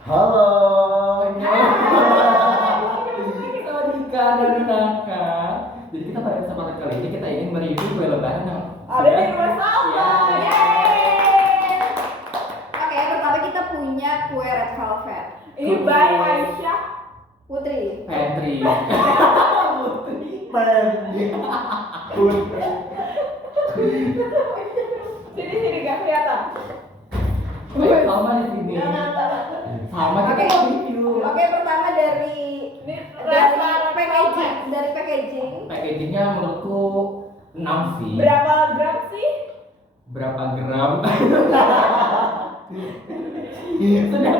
Halo. Sawadika dan Naka. Jadi kita pada kesempatan kali ini kita ingin mereview kue lebaran yang ada di rumah Salma. Ya. Yeay. Oke, pertama kita punya kue red velvet. Ini by Aisyah Putri. Pantry. Sini gak kelihatan. Sama di sini. Sama kita mau review. Oke, pertama dari packaging. Packagingnya menurutku 6 sih. Berapa gram sih? Berapa gram? Sudah.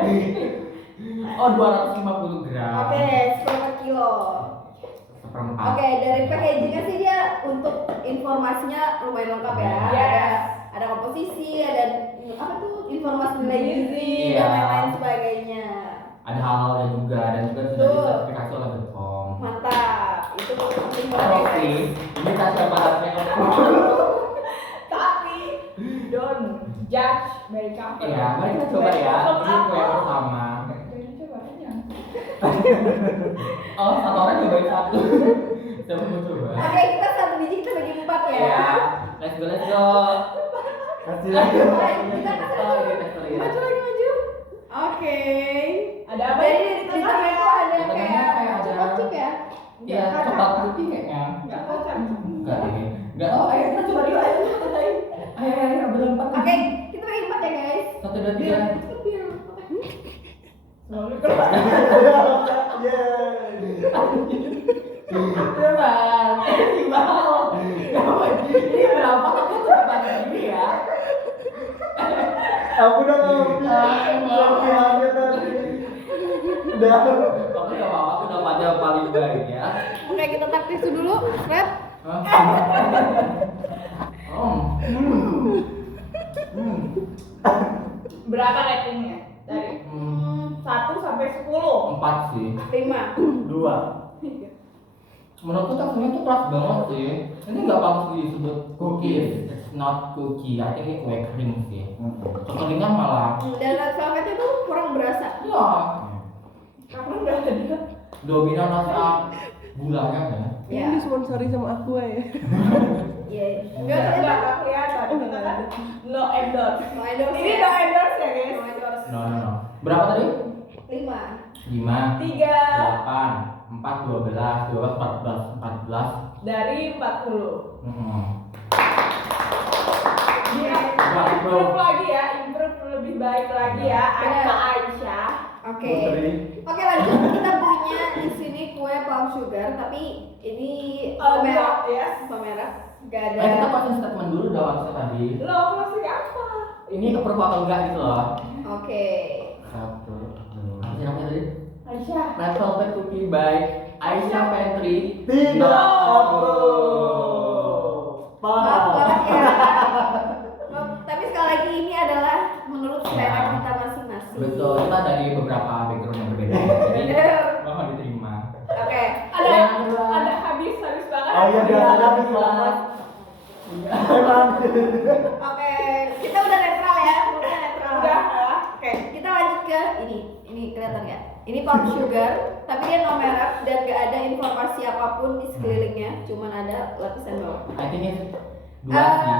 Oh, 250 gram. Oke, seperempat kilo. Seperempat. Oke, dari packagingnya sih dia untuk informasinya lumayan lengkap ya. Yes. Ada komposisi, ada apa tuh informasi nilai gizi Iya. dan lain-lain sebagainya. Ada halalnya juga dan juga sudah Betul. disertifikasi oleh BPOM. Mantap, itu penting Oke, banget guys. ini saya bahannya. Tapi don't judge very careful. Iya, mari kita coba ya. Ini kue yang pertama. Jangan coba aja. Oh, satu orang cobain satu. Coba mau coba. Oke, kita satu biji kita bagi 4 ya. Iya. Let's go. Kasih Ayo, lagi. kita Oh, iya, let's go, ya. maju lagi maju. Oke. Ada apa? Jadi di tengah itu ada Di tengahnya kayak kayak ada- coklat chip ya. Iya, coklat putih kayaknya. Enggak kocak. Enggak ini. Enggak. Oh, ayo kita coba dulu. Ayo, belum 4. Oke, kita bagi 4 ya guys. 1 2 3. Selalu keras. Teman, mau. Ini berapa tapi aku dapat ini ya. Aku udah ngomongnya tadi. Udah. Tapi gak apa-apa, aku dapat yang paling baik ya. Oke, kita tap tisu dulu. Snap. Berapa ratingnya? Dari 1 sampai 10. 4 sih. 5. 2. Menurutku teksturnya tuh keras banget sih. Ini nggak pantas disebut cookies. It's not cookie. I think ini kue kering sih. Kekeringan malah. Dan red velvet itu kurang berasa. Ya, Karena udah ada. dominan rasa gulanya kan. Ya. Ini disponsori sama aku ya. Iya. Enggak Enggak kelihatan. Kita kan no endorse. No endorse. Ini no endorse ya guys. No endorse. No. Berapa tadi? 5. 5, 3 8, 4, 12, 14. dari 40. Dia improve lagi ya, improve lebih baik lagi ya. Ada Aisyah. Oke. Oke, lanjut kita punya di sini kue palm sugar, tapi ini merah. Yes. Merah. Gak ada. Kita kasih statement dulu dong harusnya tadi. Lo masih apa? Ini approve atau enggak gitu loh. Oke. 1, 2. Apa tadi? Aisyah. Red Velvet Cookie by Aisyah Pantry. Tidak aku. Maaf banget ya. Tapi sekali lagi ini adalah menurut selera kita masing-masing. Betul, kita dari beberapa background yang berbeda. Jadi Bener. mohon diterima. Oke. Ada habis banget. Oh iya, biasa habis banget. Emang. Oke, kita udah netral ya, udah netral. Udah. Oke, kita lanjut ke ini. Ini kelihatan nggak? Ini palm sugar, tapi dia no merek dan gak ada informasi apapun di sekelilingnya, cuman ada lapisan bawah. I think it's 2 sih.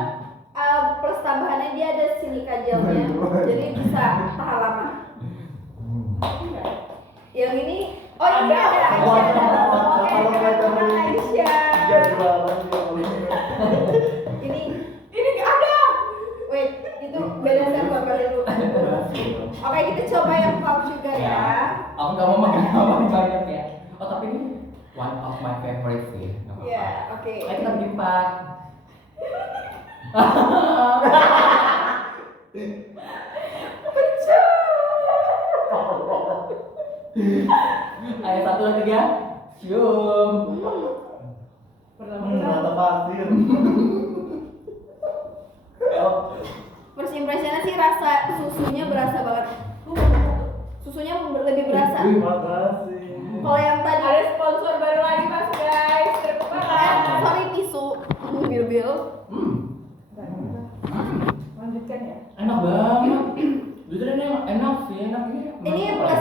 Plus tambahannya dia ada silika gelnya, jadi bisa tahan lama. Yang ini, oh ini ada Aisyah. Oke, teman-teman Aisyah. Ini nggak ada. wait, itu beda server kali dulu. Oke, kita coba yang palm sugar ya. Aku nggak mau makan apa banyak ya. Oh tapi ini one of my favorite sih. Nggak apa-apa. Ya, oke. Ayo kita bikin 4. Ayo 1, 2, 3. Cium. Mata pasir. First impressionnya sih rasa susunya berasa banget. Susunya lebih berasa. Terima kasih. Kalau yang tadi Ada sponsor baru lagi mas guys. Terima kasih. sorry tisu, bil. Lanjutkan ya. Enak banget. Jujur ini enak sih, enak ini. Ini plus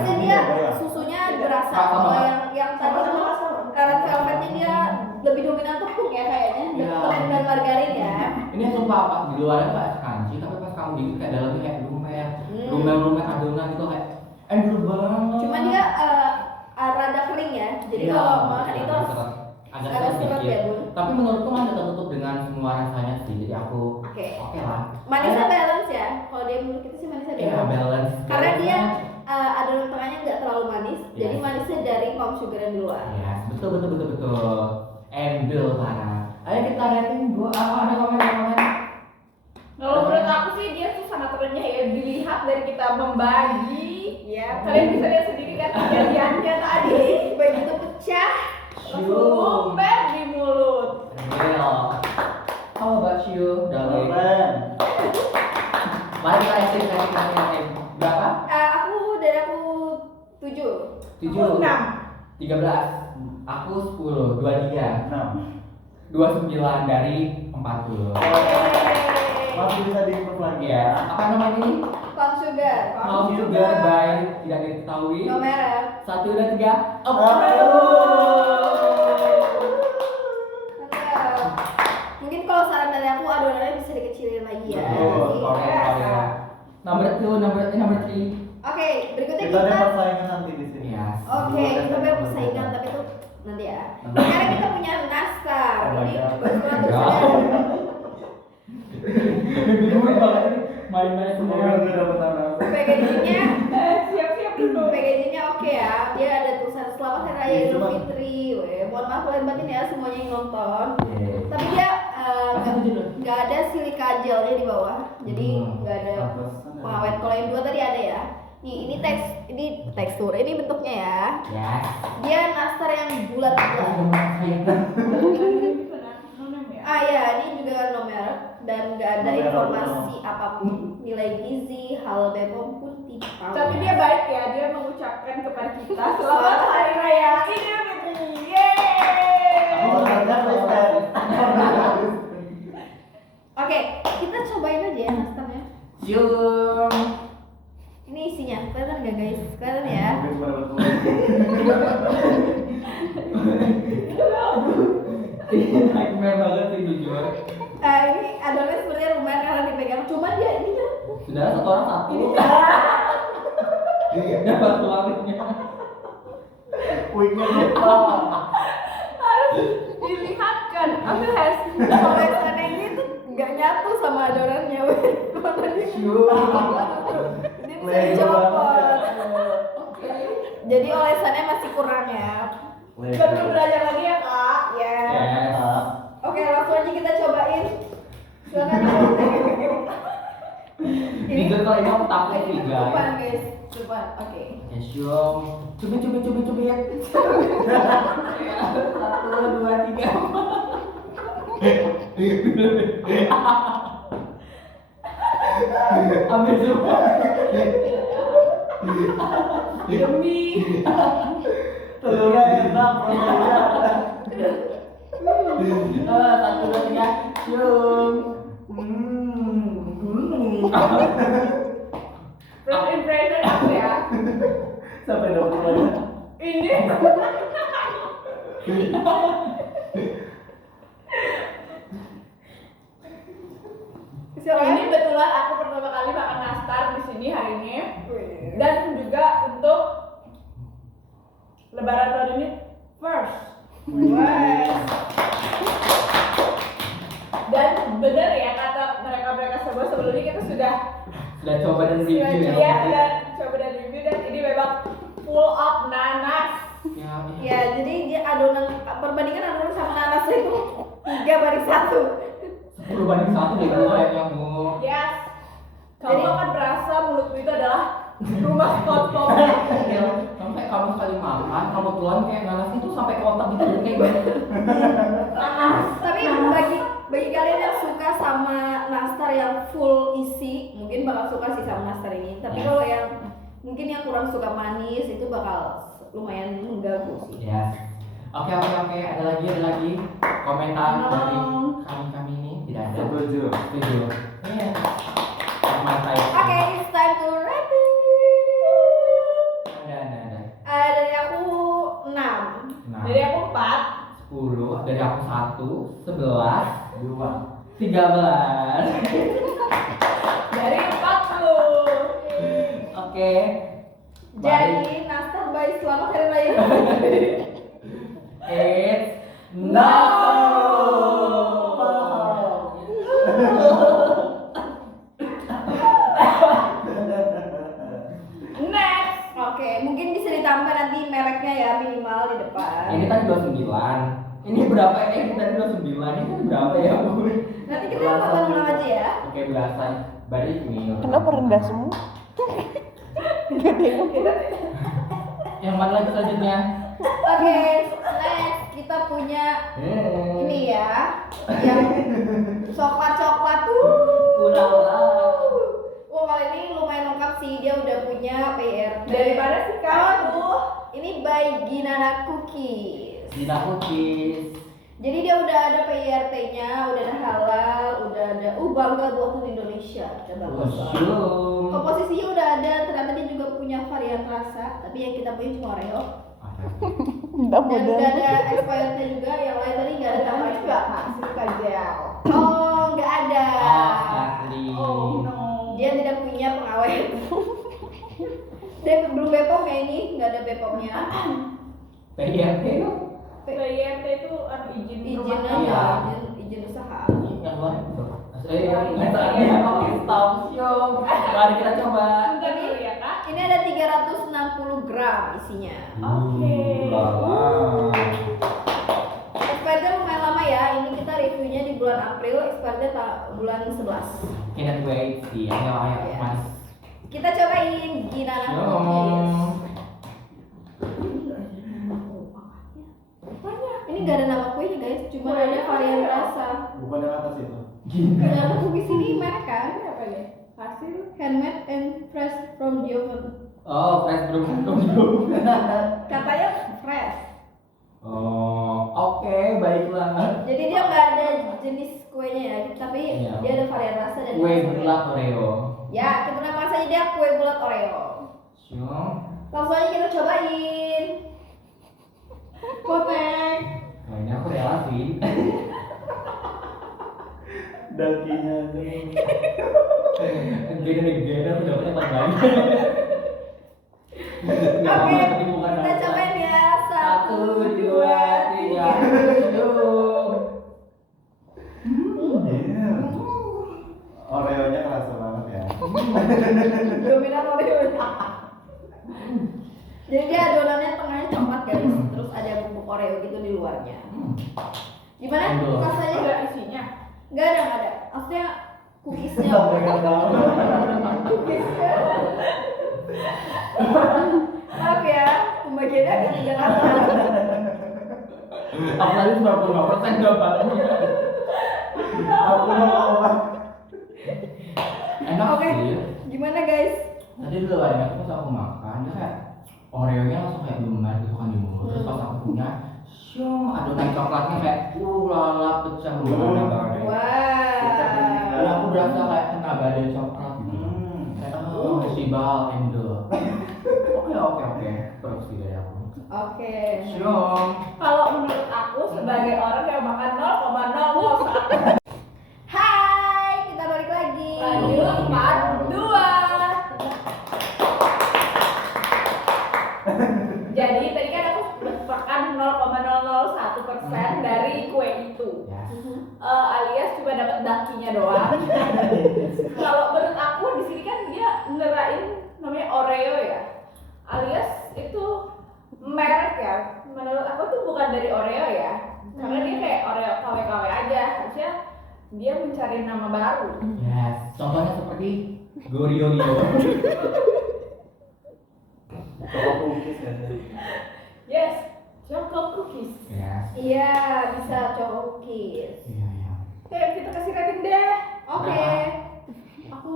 berasa. Sama. Kalau yang tadi tuh Sama-sama. red velvetnya dia lebih dominan tepung ya kayaknya, Iya. tepung dan margarin ya. Ini sumpah pas di luarnya kayak crunchy, tapi pas kamu gigit kayak dalamnya kayak lumer, Hmm. lumer adonan gitu kayak endul banget. Cuma dia rada kering ya, jadi Iya, kalau makan itu harus agak ada sedikit. seret ya bun. Tapi menurutku masih tertutup dengan semua rasanya sih, jadi aku Oke. oke lah. Manisnya balance ya, kalau dia menurut kita sih manisnya Iya balance. balance. Karena dia adonan tengahnya nggak terlalu manis, Yes. jadi manisnya dari palm sugar yang di luar. Yes, betul. Endul parah. Ayo kita rating gua. Ada komen. Kalau menurut aku sih dia tuh sangat renyah ya, dilihat dari kita membagi. Ya, Kalian bisa lihat sendiri kan kejadiannya tadi. begitu pecah. Langsung lumer di mulut. Real. How about you, darling? Keren. Mari kita rating berapa? Dari aku 7. 7. 6. 13. Aku 10. 23. 6. 29 dari 40. Masih bisa diimprove lagi Ya, ya. apa namanya ini? Palm sugar. Palm sugar by tidak diketahui. No merah. 1 dan 3. Mantap. Mungkin kalau saran dari aku adonannya bisa dikecilin lagi ya. Betul. Nanti. Number 2, number 3. Oke, berikutnya Kita ada kita. persaingan nanti di sini. Yes. Oke, kita berpersaingan tapi itu nanti ya. Sekarang kita punya nastar. Oh my Ini God. bagus banget Ya. tulisannya. Bingung banget ini. Main-main Semoga semua. gue dapet anak. Packagingnya, Siap-siap dulu. packagingnya oke ya. Dia ada tulisan Selamat Hari Raya Idul Cuma- Fitri. Weh, mohon maaf lahir batin ya semuanya yang nonton. Yes. Tapi dia Apa judul? nggak ada silika gelnya di bawah, jadi nggak ada Terus, pengawet. Kalau yang dua tadi ada ya. Nih ini tekstur, ini bentuknya ya. Yes. Dia nastar yang bulat bulat. Ya, ini juga no merek dan nggak ada No merek, informasi apapun, nilai gizi, hal BPOM pun tidak tahu. Tapi dia baik ya, dia mengucapkan kepada kita selamat hari raya Idul Fitri. Yeay. Ordernya Kristen. Oke, kita cobain aja ya nastarnya. Cium. Ini isinya, kelihatan nggak guys? Kelihatan ya? Mungkin cuma dapet Ini nightmare banget sih jujur. Ini adonannya sebenarnya lumayan karena dipegang, cuma dia ini ya. Sudah satu orang satu. Dapat keluarnya. Wingnya lupa. Harus dilihatkan. Ambil has. Olesannya ini tuh nggak nyatu sama adonannya. Dia bisa dicopot. Jadi olesannya masih kurang ya. Perlu belajar lagi ya kak. Ya. Yes. Oke, langsung aja kita cobain. Silakan. Jujur kalau ini aku takut sih depan guys. guys, depan. Oke. Ya cium. Cubit. 1, 2, 3. Ambil semua. Demi. Telurnya enak. Rasanya. 1, 2, 3. Cium. First impression aku ya. Sampai dapet lagi. Ini. Ini betulan aku pertama kali makan nastar di sini hari ini. Dan juga untuk Lebaran tahun ini first. Wes. Dan bener ya kata mereka sebelumnya kita sudah coba dan review ya, dan coba dan review dan ini memang full of nanas. Ya, jadi dia adonan perbandingan adonan sama nanasnya itu 3/1. 10 banding 1 deh gue yang kamu. Yes. Kamu Jadi- akan berasa mulutmu itu adalah rumah kotor. Sampai kamu sekali makan, kamu telan kayak nanas itu sampai ke otak gitu kayak gitu. Tapi bagi kalian yang suka sama nastar yang full isi, mungkin bakal suka sih sama nastar ini. Tapi Yes. kalau yang mungkin yang kurang suka manis itu bakal lumayan mengganggu sih. Yes. Oke, ada lagi komentar dari kami ini tidak ada. Setuju. Setuju. Iya. Mata Oke, it's time to wrap it. Ada. Dari aku dari aku 1, 11, 2. 13. Dari 40. Oke. Jadi nastar baik selamat hari raya. It's not. Next. Oke, mungkin bisa ditambah nanti mereknya ya minimal di depan. Ini tadi 29. Ini berapa ya? Ini tadi 29. Ini tadi berapa ya, Bu? Nanti kita potong ulang aja ya. Oke, belasan. Berarti ini. Kenapa rendah semua? Yang mana lagi selanjutnya? Oke, next kita punya ini ya, yang coklat tuh. Ulala. Wah, kali ini lumayan lengkap sih, dia udah punya PRT. Dari mana sih kamu? Ini by Ginana Cookies. Dina Cookies. Jadi dia udah ada PRT-nya, udah ada halal, udah ada bangga buatan Indonesia. Kita bagus. Mushroom. Komposisinya udah ada, ternyata dia juga punya varian rasa, tapi yang kita punya cuma Oreo. Enggak Dan modal. udah ada expirednya juga, yang lain tadi nggak ada tambah juga. Suka gel. Oh, nggak ada. Asli. Oh no. Dia tidak punya pengawet. Dia belum Bepom ya ini, nggak ada Bepomnya. PRT itu PYT itu izin Izin rumah aja, Iya. izin usaha. yang luar itu. Stop show. Mari kita coba. Bentar dulu ya kak. Ini ada 360 gram isinya. Oke. Expirednya lumayan lama ya. Ini kita reviewnya di bulan April, expirednya bulan 11. Cannot wait sih. Ayo, Iya. Mas. Kita cobain Ginana Cookies. Ini nggak ada nama kuenya guys, cuma ada varian rasa. Bukan yang atas itu. Ginana Cookies ini merek kan? Ini apa ya? Hasil. Handmade and fresh from the oven. Oh, fresh belum. Katanya fresh. Oh, oke, baiklah. Jadi dia nggak ada jenis kuenya ya, tapi Iya. dia ada varian rasa dan Kue rasa. bulat Oreo. Ya, kita nama saja dia kue bulat Oreo. Siom. Langsung aja kita cobain. Kotek. Kayaknya aku rela sih. Dakinya aja. Gede aku dapetnya pas lagi. Oke, kita cobain ya. 1, 2, 3. Siom. Oreonya kerasa banget ya. Dominan Oreo. Jadi dia adonannya tengahnya coklat guys, terus ada bubuk Oreo gitu di luarnya. Gimana Aduh. rasanya? Ada isinya. Nggak ada. Maksudnya cookiesnya. Sampaikan tahu. Cookiesnya. Maaf ya, pembagiannya agak tidak rata. Aku tadi 95% dapatnya. Aku mau apa? Enak Oke. sih. Gimana guys? Tadi dulu ada pas aku makan, dia kayak Oreo-nya langsung kayak lumer gitu kan di mulut. Terus pas aku punya, syong, adonan coklatnya kayak lala pecah lumer banget. Wow. Dan aku berasa kayak kena badai coklat gitu. Kayak festival endel. Oke. Terus sih dari aku. Oke. Syong. Kalau menurut aku sebagai orang yang makan 0,001 Hai, kita balik lagi. lanjut part 2. Jadi tadi kan aku merupakan 0,001% dari kue itu. Yes. Alias cuma dapat dakinya doang. Kalau menurut aku di sini kan dia nerain namanya Oreo ya. Alias itu merek ya. Menurut aku tuh bukan dari Oreo ya. Karena dia kayak Oreo KW-KW aja. Harusnya dia mencari nama baru. Yes. Contohnya seperti Goriorio. Kalau cookies ya. Yes, chocolate cookies. Yes. Iya, bisa cookies. Iya. Oke, kita kasih rating deh. Oke. Aku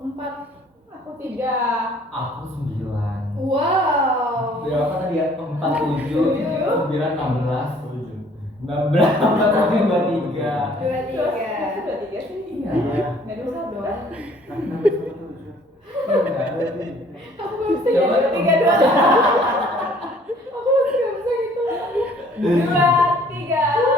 4. Aku 3. Aku 9. Wow. Berapa tadi ya? 47, 9, 16. 16, 23. 23. Sudah 3 sih. Iya. Nggak ada usah doang. Aku belum bisa Coba. ya. 3, 2. Aku masih nggak bisa gitu. 2, 3.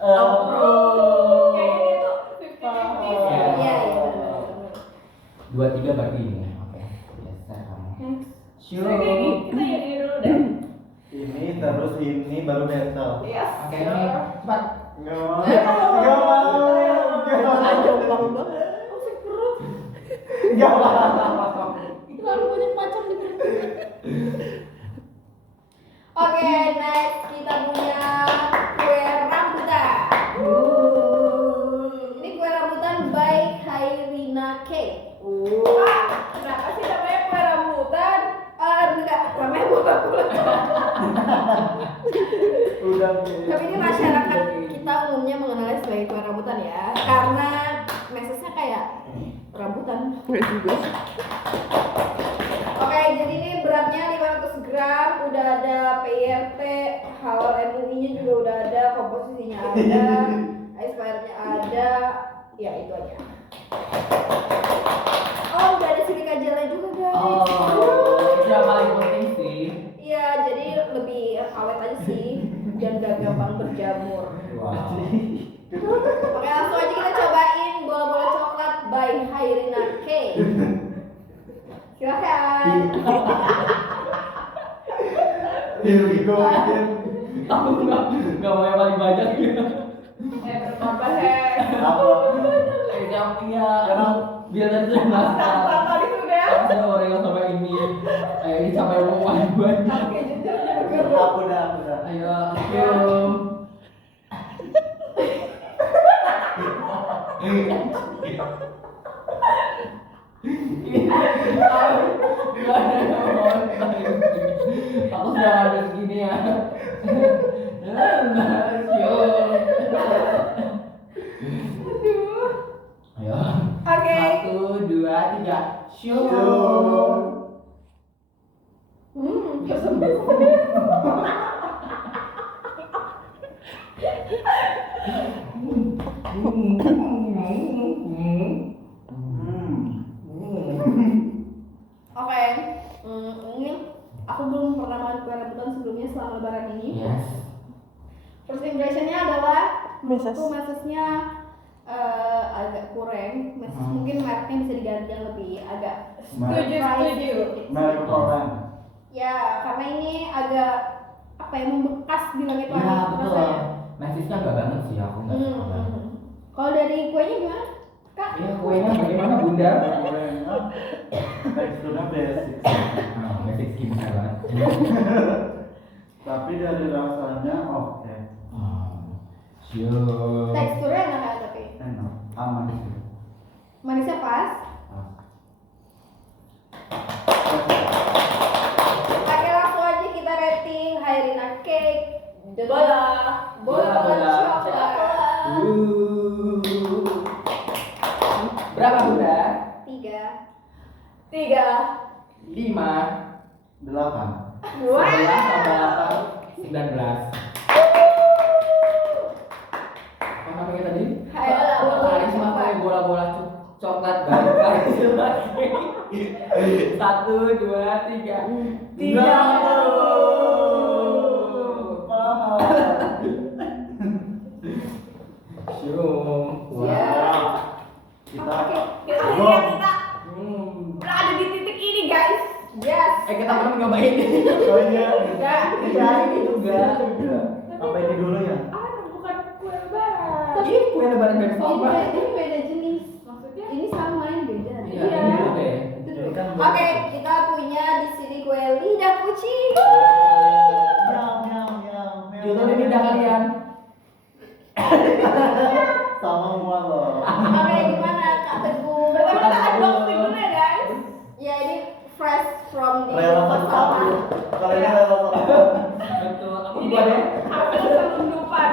approve. Kayaknya dia tuh 50-50 ya. Iya. 2-3 berarti ini. Oke. Biasa kamu. Jadi kayak gini, kita yang ini dulu deh. Ini terus ini baru battle. Yes. Oke, ini cepat. Nggak mau. Nggak mau. Jombang banget. Musik perut. Nggak mau. Terlalu banyak macam di perut. Oke, next kita punya kue rambutan. Ini kue rambutan by Khairina Cake. Kenapa sih namanya kue rambutan? Enggak, namanya bola-bola. Udah. Tapi ini masyarakat kita umumnya mengenalnya sebagai kue rambutan ya, karena mesesnya kayak rambutan. Enggak juga. Oke, jadi ini beratnya 500 gram, udah ada PIRT, halal MUI-nya juga udah ada, komposisinya ada, expirednya ada, ya itu aja. Oh, udah ada silika gelnya juga guys. Oh, itu yang paling penting sih. Iya, jadi lebih awet aja sih, dan gak gampang berjamur. Wow. Oke, langsung aja kita cobain bola-bola coklat by Khairina Cake. Silakan. Here we go again. Aku nggak mau yang paling banyak gitu. Berkorban heh. Apa? Iya, emang biar tadi tuh masak. Tadi sudah. Ada orang yang sampai ini, ini sampai mau paling banyak. Oke, jujur. Aku udah. Ayo, cium. Aku sudah ada segini ya. Ayo. Oke. 1, 2, 3. Cium. Oke, ini aku belum pernah makan kue rambutan sebelumnya selama lebaran ini. Yes. First impressionnya adalah Meses. menurutku mesesnya agak kurang. Meses mungkin mereknya bisa diganti yang lebih agak Setuju. Merek orang. ya, karena ini agak apa ya, membekas bilangnya Pak Iya, betul. rasanya. Mesisnya enggak banget sih, aku enggak suka banget. Kalau dari kuenya gimana, Kak? Iya, kuenya bagaimana Bunda? Teksturnya basic. Basic skincare banget. Tapi dari rasanya oke. Cium. Teksturnya enak kan tapi Enak. Aman sih. manisnya pas. Oke, langsung aja kita rating Khairina Cake. Bola coklat. Berapa Bunda? 3. 3, 5, 8. 11 tambah 8, 19. Apa namanya tadi? Karisma kayak bola-bola coklat banget. 1, 2, 3. 30. Cium. Siap. Kita akhirnya kita berada di titik ini guys. Yes. Kita pernah nyobain. Oh iya. Enggak. Iya, ini juga. Apa ini dulu ya? Bukan kue lebaran. Tapi Kue lebaran dari Salma. ini beda jenis. Maksudnya? Ini sama, ini beda. Iya, ini dulu deh. Itu dulu. Ini kan Oke, kita punya di sini kue lidah kucing. Miau. Itu ini lidah kalian. Sama semua loh. Oke, gimana Kak Teguh? Pertama kita unboxing dulu ya guys. Ya, ini fresh from the Relevan pertama. satu. Kalau ini relevan. Betul. Aku Ini buat deh. hampir selundupan.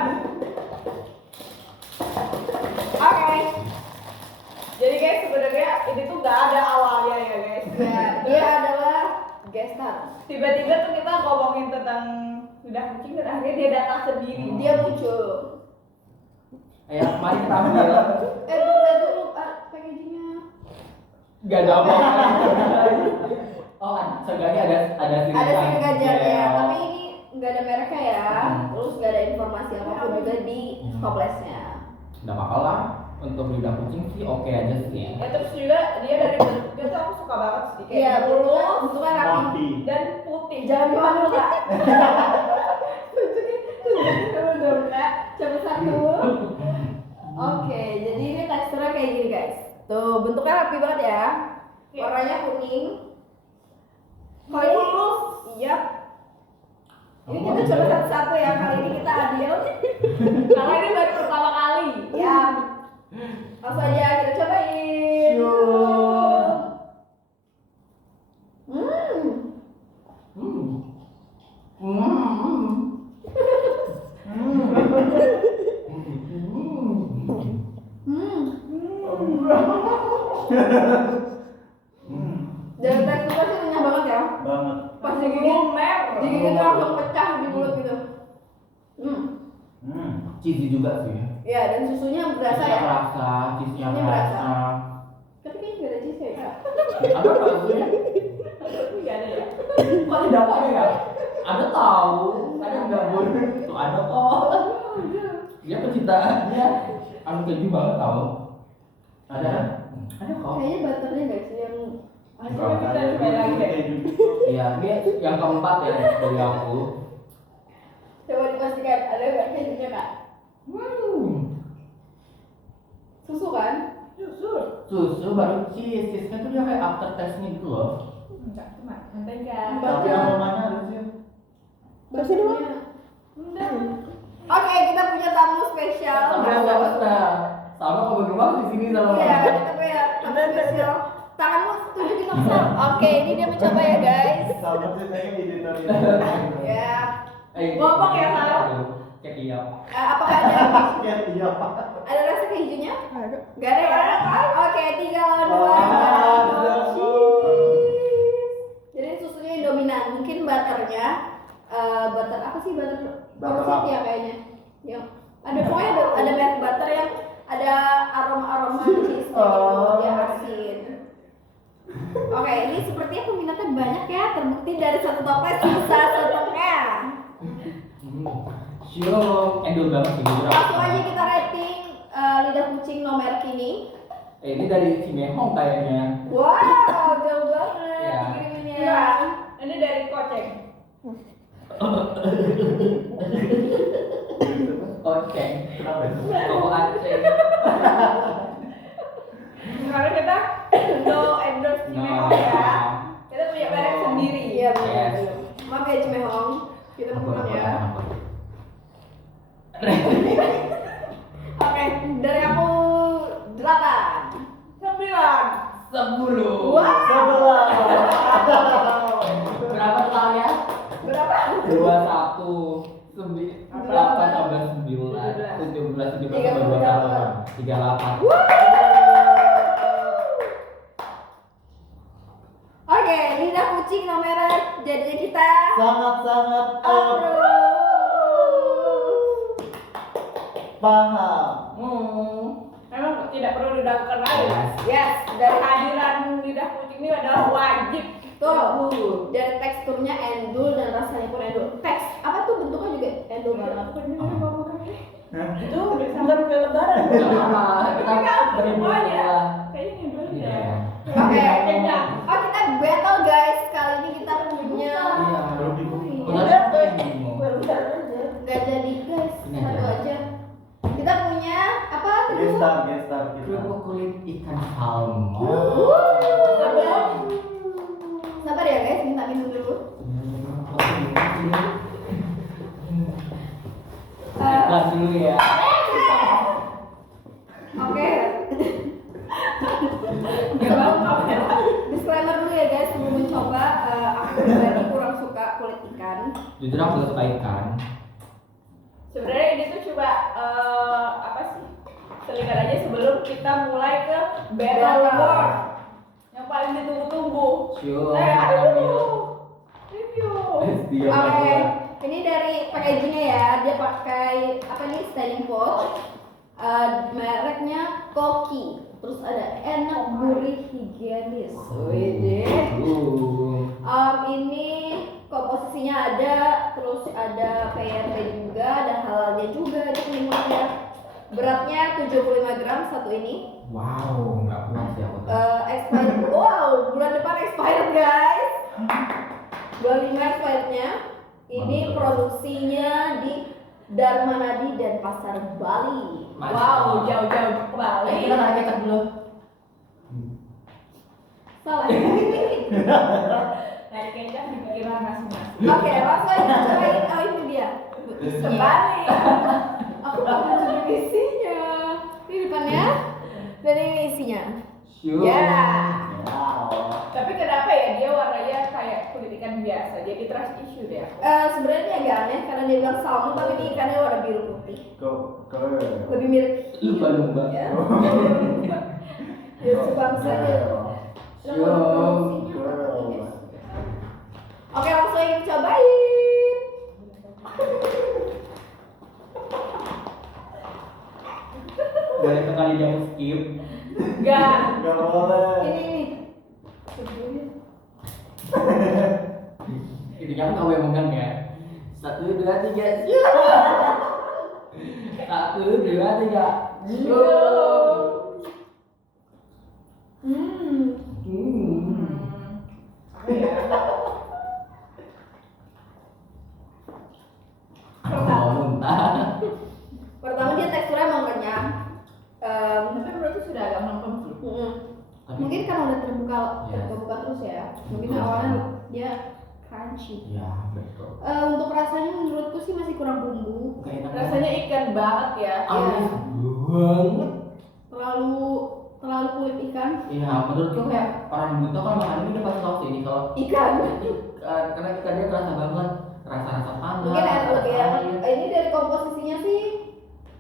Oke. Jadi guys sebenarnya ini tuh gak ada awalnya ya guys. Ya, dia adalah gestar. Tiba-tiba tuh kita ngomongin tentang lidah kucing dan akhirnya dia datang sendiri. Dia muncul. Ayo, mari kita ambil. Lihat dulu packagingnya. Gak ada apa-apa. Oh kan, seenggaknya ada Ada silika gelnya, tapi ini nggak ada mereknya ya, terus nggak ada informasi apapun juga di toplesnya. Nggak apa-apa lah. Untuk lidah kucing sih oke aja sih. Ya terus juga dia dari bentuknya tuh aku suka banget sih. Iya, Kayak mulus bentuknya rapi. Rapi. dan putih. Jangan gimana dulu kak? Belum Kak. Coba satu. Oke, jadi ini teksturnya kayak gini guys. Tuh bentuknya rapi banget ya. Warnanya kuning. Kalau ini iya. Ini kita coba satu-satu ya, kali ini kita adil. Karena ini baru pertama kali. Ya, langsung aja kita cobain. Dan teksturnya sih renyah banget ya. Banget. Pas digigit, Lumer. digigit tuh langsung pecah di mulut gitu. Cheesy juga sih. Ya, dan susunya berasa ya. Rasa, cheese-nya Ini berasa. berasa. Tapi kayaknya nggak ada cheese ya. Kak. Ada rasanya? Enggak ada ya. Kok tidak ada ya? Ada tahu, ada gabur. Tuh ada kok. Dia penciptaannya anu keju banget tahu. Ada kok. Kayaknya butternya guys yang Coba kita cobain lagi deh. Iya, dia yang keempat ya dari aku. coba dipastikan ada nggak kejunya kak? Susu kan? Susu baru cheese, cheese-nya tuh dia kayak aftertaste-nya gitu loh. Enggak, cuma mentega. Tapi aromanya harusnya. Kasih dulu. Enggak. Oke, kita punya tamu spesial. Sama kau bagaimana di sini sama Iya, kita punya tamu spesial. Tanganmu tunjukin dong Sal. Oke, ini dia mencoba ya guys. Sama ceritanya di editor ini. Ya. Ngomong ya, Sal. Kayak iya. Apakah ada Ya, iya Pak. ada rasa kejunya? Ada. Gak ada ya? Oke, 3 lawan 2. Jadi susunya yang dominan. Mungkin butternya butter apa sih butter? Butter Roasted ya kayaknya. Yang ada pokoknya ada merek butter yang ada aroma cheese gitu. Dia asin. Oke, ini sepertinya peminatnya banyak ya. Terbukti dari satu toples sisa setengah. Syok, endul banget sih jujur Langsung aku. aja kita rating lidah kucing nomor kini. Ini dari Cimehong kayaknya. Wow, jauh banget Iya. kiriminnya. Enggak. Ini dari Kocek. Oke. Kenapa itu? Koko Aceh. Karena kita no endorse Cimehong ya. Kita punya merek sendiri. Iya benar. Yes. Maaf ya Cimehong, kita mohon ya. Oke, dari aku 8. 9. 10. Wah. Sebelah. Berapa totalnya? Berapa? 21 8 tambah 9 17 tambah 28 38. Oke, lidah kucing nomor jadinya kita Sangat-sangat approve. paham. Memang tidak perlu dilakukan lagi. Yes, dari Kehadiran lidah kucing ini adalah wajib. tuh dari teksturnya endul dan rasanya pun endul. Apa tuh bentuknya juga endul banget. Itu bukan kue lebaran. Gak apa-apa, kita beribu Semuanya. ya. Kayaknya ini dulu Iya. ya. Oke. Enggak. Oh, kita battle guys. Kali ini kita punya Iya. Belum bingung. Udah bingung. nggak jadi guys. Ini Satu aja. aja. Kita punya apa kedua? Gestar kita. Kerupuk kulit ikan salmon. Sabar ya guys, minta minum dulu. Ikhlas dulu ya. Oke. Kamera. Disclaimer dulu ya guys sebelum mencoba. Aku pribadi kurang suka kulit ikan. Jujur aku gak suka ikan. Sebenarnya ini tuh coba apa sih? Selingan aja sebelum kita mulai ke Battle War yang paling ditunggu-tunggu. Syuk. Ayo dulu. Review. Oke, ini dari packagingnya ya. Dia pakai apa nih standing pot. Mereknya Koki. Terus ada enak gurih higienis. Widih. Ini komposisi komposisinya ada, terus ada PRP juga, ada halalnya juga di kuning-kuningnya. Beratnya 75 gram satu ini. Wow, nggak puas ya aku. Expired. Wow, bulan depan expired guys. 25 expirednya. Ini produksinya di Darmanadi dan Pasar Bali. Wow, jauh-jauh ke Bali. Kita naik kecap dulu. Salah. Nah, kecap di pikiran masing-masing. Oke, langsung aja cobain. Oh ini dia. Kembali. Aku nggak tunjukin isinya. Ini depannya. Dan ini isinya. Sure. Ya. Tapi kenapa ya dia warnanya kayak kulit ikan biasa? Jadi trust issue deh aku. Sebenarnya ini agak aneh karena dia bilang salmon tapi ini ikannya warna biru putih. Lebih mirip Lumba-lumba. ya. Ya sebangsa ya. Oke, langsung aja kita cobain. Boleh sekali dia skip. Enggak. Ini. Intinya aku tahu yang megang ya. 1, 2, 3. Satu, dua, tiga. Mau muntah. Pertama dia teksturnya emang renyah. Tapi menurutku sudah agak melempem sih. Mungkin karena udah terbuka Yes. terbuka terus ya. Mungkin Betul. awalnya dia crunchy. Ya, betul. Untuk rasanya menurutku sih masih kurang bumbu. Kayak enak. Rasanya ikan banget ya. amis banget. Terlalu kulit ikan. Iya, menurutku kayak orang buta kalau makan ini dia pasti tahu sih ini kalau Ikan. karena ikannya kerasa banget, rasa panas. Mungkin enak ya. air. Ini dari komposisinya sih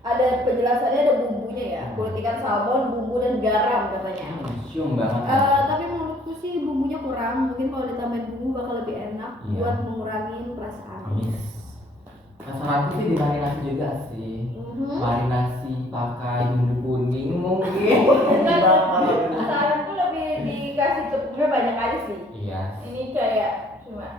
ada penjelasannya, ada bumbunya ya. Kulit ikan salmon, bumbu dan garam katanya. Cium banget. Tapi menurutku sih bumbunya kurang. Mungkin kalau ditambahin bumbu bakal lebih enak Iya. buat mengurangi rasa amis. Amis. Masalahku sih dimarinasi juga sih. Marinasi pakai bumbu kuning mungkin. Saranku lebih dikasih tepungnya banyak aja sih. Iya. Ini kayak cuma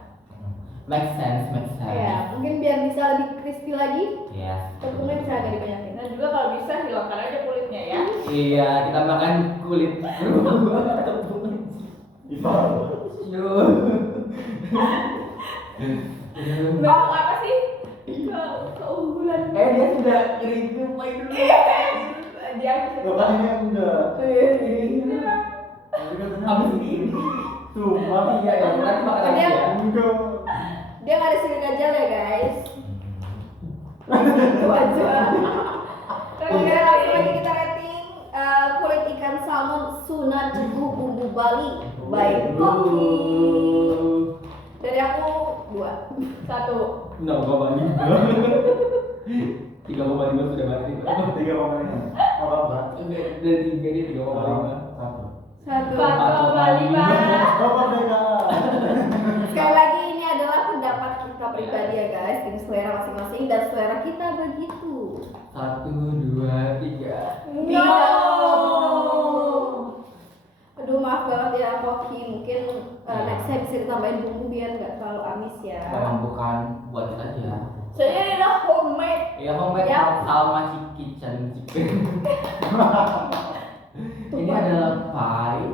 Make sense, make sense. Ya, mungkin biar bisa lebih crispy lagi, Yes. tepungnya bisa agak dibanyakin. dan juga kalau bisa hilangkan aja kulitnya ya. Iya, kita makan kulit. Mau apa sih? Keunggulan. Dia sudah review main dulu. Dia Habis ini. Sumpah iya ya, nanti makan lagi ya. Dia nggak ada silik aja ya guys. Itu aja. Oke, langsung aja kita rating kulit ikan salmon Suna Teguh Bumbu Bali by Koki. Dari aku 2. 1. No, gak balik. 3,5 sudah balik. Dari 3 dia 3,5. 1. 4,5. Sekali lagi ini adalah pendapat kita pribadi ya guys, dengan selera masing-masing dan selera kita begitu. 1, 2, 3. No. Aduh maaf banget ya Koki, mungkin next time bisa ditambahin bumbu biar nggak terlalu amis ya. Memang bukan buat kita aja. Saya ini adalah homemade. Ya homemade Yap. Salma Kitchen chicken. Ini adalah pie.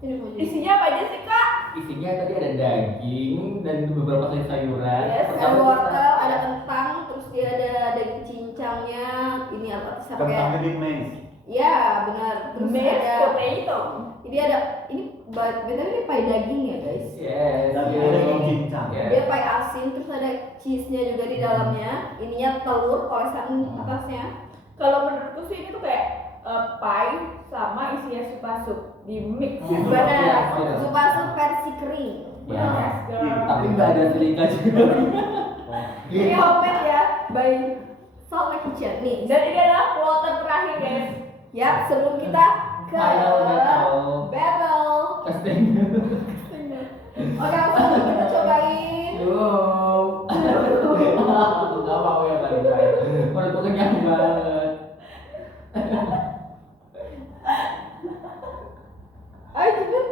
Ini mau jadi. Isinya apa aja sih kak? Isinya tadi ada daging dan beberapa sayuran. Yes, ada Pertama wortel, ada kentang, terus dia ada daging cincangnya. Ini apa sih pakai? Ya benar. Terus Mashed ada potato. ini ada ini benar ini pie daging ya guys. Yes. Yes. Dia pie asin, terus ada cheese-nya juga di dalamnya. Ininya telur olesan atasnya. Kalau menurutku sih ini tuh kayak pie sama isinya supa sup di mix. Benar. Iya. Supa sup versi kering. Ya. Yes, girl. Tapi nggak ada silika juga. Ini homemade ya by Salma Kitchen. Nih, Dan ini adalah kloter terakhir guys. ya sebelum kita ke Final battle. battle. Testing. Oke, langsung kita cobain. Yo. Gak mau ya tadi. Udah tuh kenyang banget. Ayo cepet.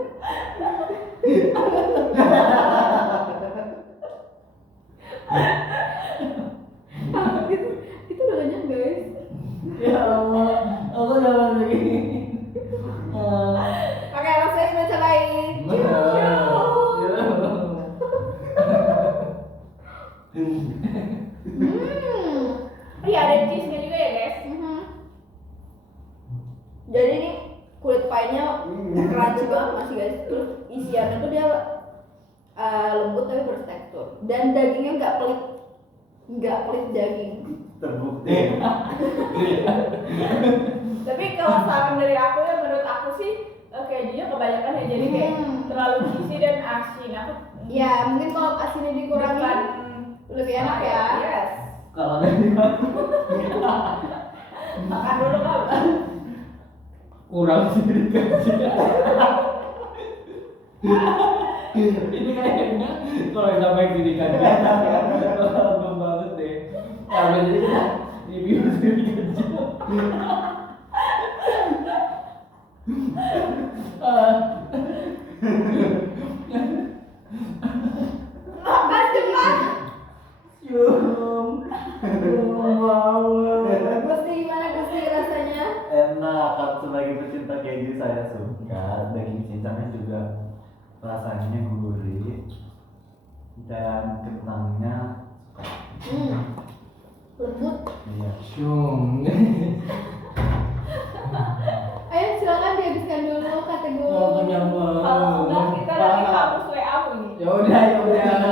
banget masih guys. Terus isiannya tuh dia lembut tapi bertekstur dan dagingnya nggak pelit daging. Terbukti. Tapi kalau saran dari aku ya, menurut aku sih kejunya kebanyakan ya, jadi kayak terlalu juicy dan asin. Aku Ya mungkin kalau asinnya dikurangi bukan lebih enak ya. Yes. Kalau dari Makan dulu kan. kurang sedikit kecil. Ini kayaknya kalau yang sampai sini kan belum banget deh. Karena jadi kita review sedikit kecil. Makan cepat. Cium banget. Gusti gimana Gusti rasanya? Enak, aku sebagai pecinta keju saya suka. Daging cincangnya juga rasanya gurih dan kentangnya Lembut. iya. Cium. Ayo silakan dihabiskan dulu kategori. Oh, kenyang banget. Kalau udah kita nanti hapus WA ini. Ya udah,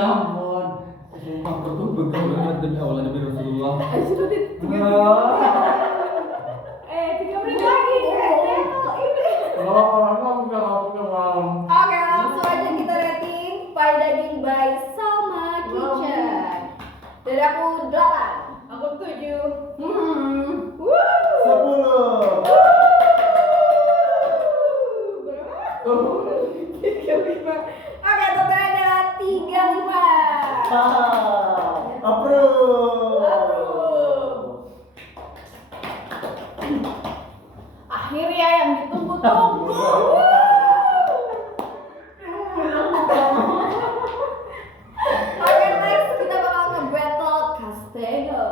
ampun. Sumpah perut begel banget demi Allah Nabi Rasulullah. Sudah di 3 menit lagi. Oke, langsung aja kita rating pie daging by Salma Kitchen. Dari aku 8. Aku 7. Woo. 10. Berapa? 35. Oke, totalnya adalah 35. Akhirnya yang ditunggu-tunggu. Oke, next kita bakal nge-battle Castego.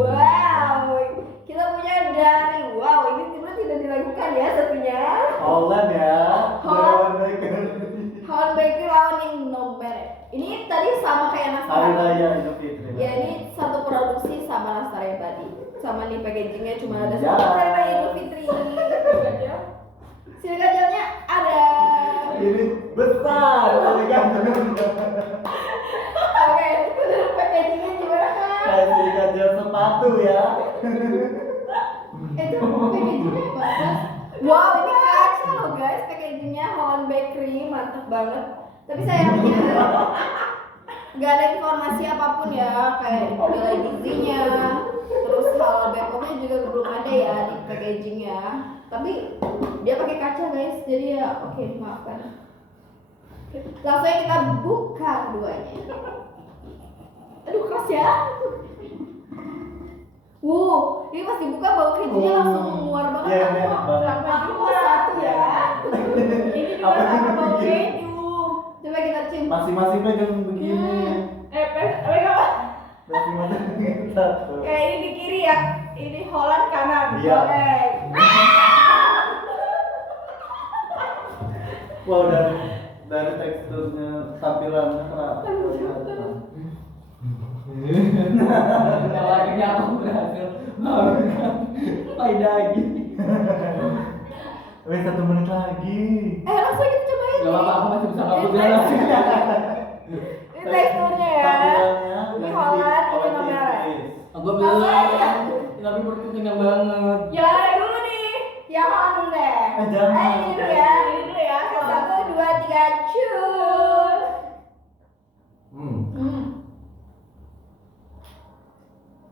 Wow, kita punya dari ini timnya tidak dilakukan ya satunya. Holland ya. Holland. Lawan Baker. Hot Bakery lawan yang no better. Ini tadi sama kayak Hari nastar. Raya Idul Fitri. Ya ini satu produksi sama nastar yang tadi. Sama nih packagingnya cuma ada Ya. satu Hari Raya Idul Fitri. Silakan jalannya ada. Ini besar. Oke, menurut packagingnya gimana kan? Kayak dikajal sepatu ya. Itu packagingnya apa? Wow, ini kaca loh guys, packagingnya Holland Bakery, mantap banget. Tapi sayangnya nggak ada informasi apapun ya, kayak nilai gizinya, terus hal barcode-nya juga belum ada ya di packagingnya. Tapi dia pakai kaca guys, jadi ya oke, maafkan. Langsung aja kita buka keduanya. Aduh keras ya. Wow, ini pas dibuka bau kejunya langsung menguar banget. Iya, Aku- enak banget. Aku satu ya. Ini juga Apa sama yang bau bikin? keju. Coba kita cium. Masing-masing pegang begini. Pegang. Masing-masing pegang satu. Kayak ini di kiri ya. Ini Holland kanan. Iya. Oke. Wow, dari teksturnya, tampilannya kelihatan. Yang akhirnya aku berhasil menghabiskan pie daging. Wih, 1 menit lagi. Langsung kita cobain. Gak apa-apa, aku masih bisa kabur Ini jalan. Ini teksturnya ya. Tampilannya Ini Holland, ini no merah. Aku bilang, tapi perutku kenyang banget. Yang ada dulu nih. Yang Holland dulu deh. Jangan. Ini dulu ya. Ini dulu ya. 1, 2, 3, cus.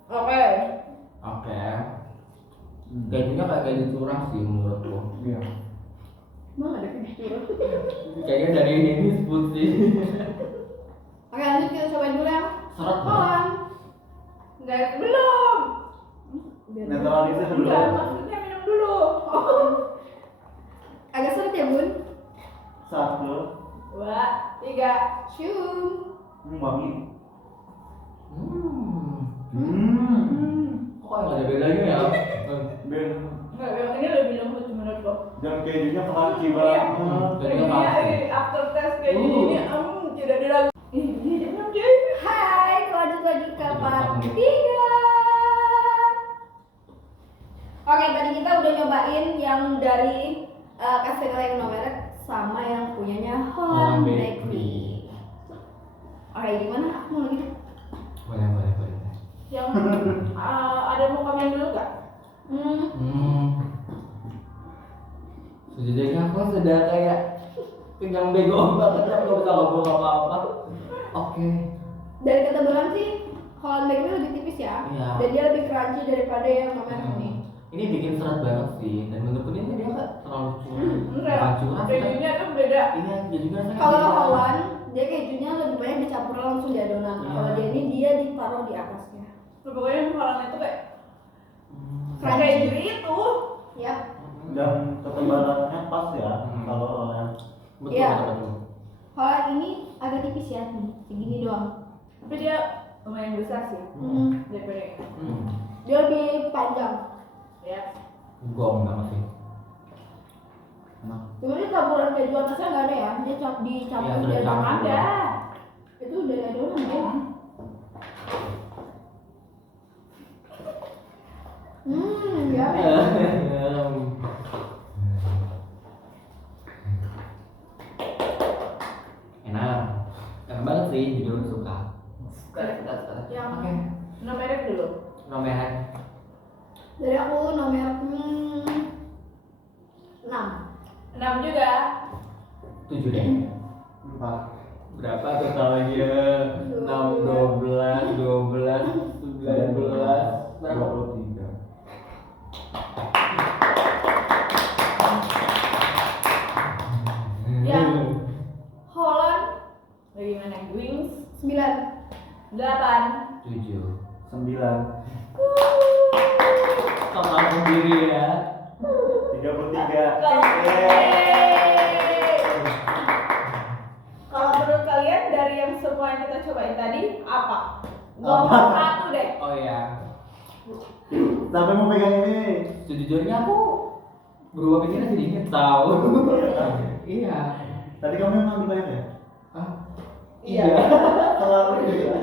Oke. Oke. Kejunya kayak keju curang sih menurutku. Iya. Emang ada keju. Kayaknya dari ini sebut sih. Oke, lanjut kita cobain dulu yang Seret banget. Holland. Enggak, belum. Netralisir dulu. Enggak, maksudnya minum dulu. Agak seret ya bun. 1. 2, 3. Cium. Wangi. Kok nggak ada bedanya ya? Ben. Enggak, ini lebih lembut menurutku. Dan kejunya crunchy Iya. banget. Jadinya Kayaknya kaku. after test kayak gini, tidak diragukan. Ini minum cuy. Hai, lanjut lagi ke part 3. udah nyobain yang dari Castengel yang no merek sama yang punyanya Holland Bakery. Oke, gimana? Aku mau lagi. Boleh. Yang ada mau komen dulu gak? Sejujurnya aku sudah kayak kenyang bego banget, aku nggak bisa ngobrol apa-apa. Oke. Dari ketebalan sih Holland Bakery lebih tipis ya. Iya. Dan dia lebih crunchy daripada yang no merek ini. Ini bikin serat banget sih, dan menurutku ini dia nggak terlalu curang. Kejunya tuh beda. Iya, jadinya rasanya Kalau beda. Holland dia kejunya lebih banyak dicampur langsung di adonan. Iya. Kalau dia ini dia ditaruh di atasnya. Pokoknya yang Holland itu kayak Crunchy. kayak jadi itu. Yap. Dan ketebalannya pas ya Hmm. kalau yang Betul, Iya. betul. Holland ini agak tipis ya, nih, segini doang. Tapi dia lumayan besar sih daripada ini. Dia lebih panjang. Ya. Gong banget sih. Cuma ini taburan keju atasnya nggak ada ya, dia dicampur Iya, di sudah adonan. campur. Ada. Itu dari adonan ya. Ya. Enak banget sih, jujur suka. Suka. Yang Oke. No merek dulu. Nomor dari aku nomor 6. 6 juga. 7 deh. 4. Berapa totalnya? 6, 12, 19, 23. Ya. Holland. Bagaimana? Wings 9. 8. 7. 9. Total sendiri ya. 33. Kalau menurut kalian dari yang semua yang kita cobain tadi apa? Nomor 1 deh. Oh ya. Sampai mau pegang ini. Sejujurnya aku berubah pikiran sedikit tahu. Iya. Tadi kamu yang ngambil lain ya? Hah? Iya. Selalu ya.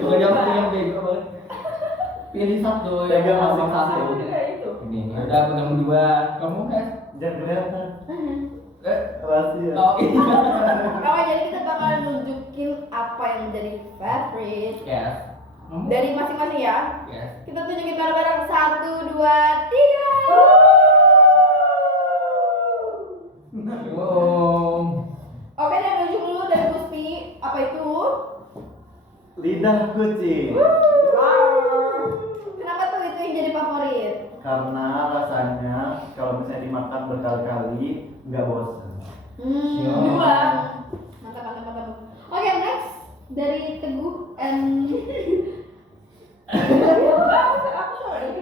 Pokoknya aku yang bego banget. Pilih satu Pegang yang masing-masing. satu. Kayak itu. Ini udah pegang dua. Kamu kan? Jangan kelihatan. Eh. Rahasia. Oh iya. Oke, jadi kita bakalan nunjukin apa yang menjadi favorite Yes. dari masing-masing ya. Yes. Kita tunjukin bareng-bareng 1, 2, 3. Oke, dan nunjuk dulu dari Gusti. Apa itu? Lidah kucing. Kenapa tuh itu yang jadi favorit? Karena rasanya kalau misalnya dimakan berkali-kali nggak bosan. Siap. 2. Mantap. Oke, next dari Teguh and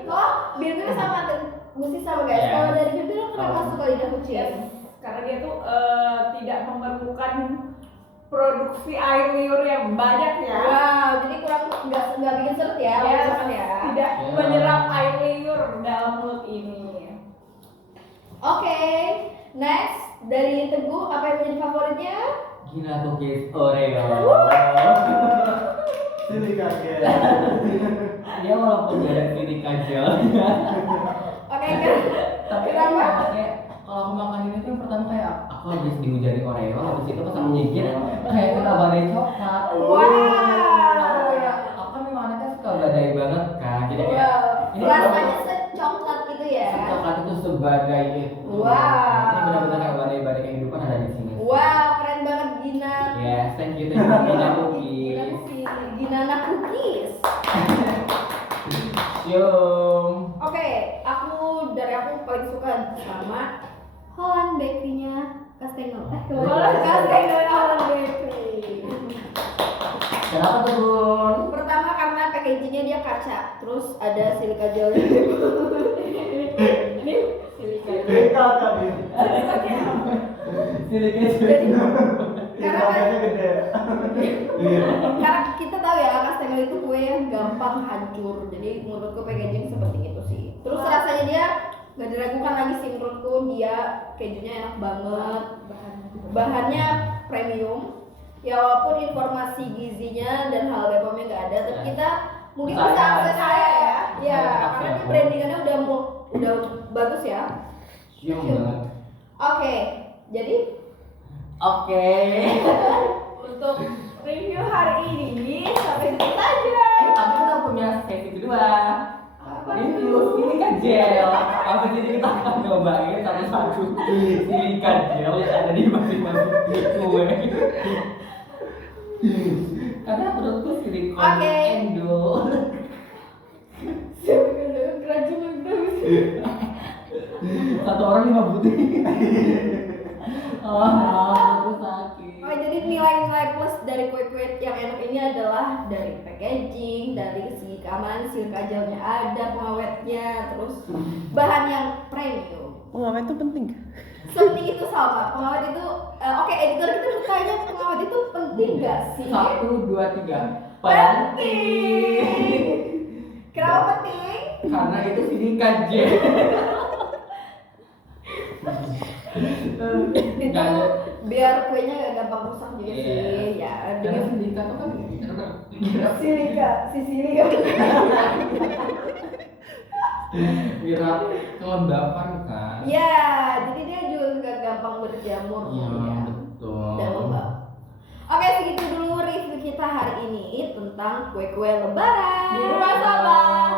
oh, Birbir sama Gusti sama guys. Yes. Kalau dari Birbir lo kenapa suka lidah kucing? Yes. Karena dia tuh tidak memerlukan produksi air liur yang banyak ya. Wow, jadi kurang nggak bikin seret ya, Yes. makan ya. Tidak Ya. menyerap air liur dalam mulut ini. Oke, next dari Teguh apa yang menjadi favoritnya? Gila cookies Oreo. Silih kaget. Dia walaupun gak ada titik kacau. Oke, Tapi kenapa? kayak kalau aku makan ini tuh yang pertama kayak aku habis dihujani Oreo, habis itu pas aku nyikir kayak kena badai coklat. Wow. Aku kan memang anaknya suka badai banget kan, jadi kayak Wow, ini rasanya secoklat gitu ya. coklat itu sebadai itu. Wow. Ini benar-benar kayak badai-badai kehidupan ada di sini. Wow, keren banget Gina. Yes, thank you Gina Cookies. Ginana Cookies. Syum. Oke, dari aku paling suka sama Holland Bakery-nya Castengel. Castengel Holland Bakery. Kenapa tuh Bun? Pertama karena packagingnya dia kaca, terus ada silika gel. Ini silika. Cerita kami. Silika Jadi, Ikannya gede. karena kita tahu ya Castengel itu kue yang gampang hancur, jadi menurutku packaging seperti itu sih. Terus rasanya dia nggak diragukan lagi sih, menurutku dia kejunya enak banget, bahannya premium. Ya walaupun informasi gizinya dan hal BPOM-nya nggak ada, tapi kita mungkin bisa akses saya ya. Ya, karena ini brandingannya udah udah bagus ya. Siap banget. Oke, jadi Oke. Untuk review hari ini sampai situ saja. Tapi kita punya sesi kedua. Apa Ini tuh? silika gel. Apa jadi kita akan nyobain satu-satu silika gel yang ada di masing-masing kue. Karena menurutku silikon Oke. endul. Keracunan terus. Satu orang 5 butir. Aku sakit. oh, jadi nilai-nilai plus dari kue-kue yang enak ini adalah dari packaging, dari segi keamanan, silika gelnya ada, pengawetnya, terus bahan yang premium. Pengawet itu penting. Penting itu sama, pengawet itu oke, editor kita bertanya pengawet itu penting gak sih? 1, 2, 3. Penting. Kenapa penting? Karena itu silika gel. Itu biar kuenya gak gampang rusak juga Iya. sih, ya. Karena Dengan silika tuh kan silika, si silika. kira kelembapan kan. Ya, jadi dia juga gak gampang berjamur. Iya, ya. betul. Dan lembab. Oke, segitu dulu review kita hari ini tentang kue-kue lebaran Di rumah Sabang.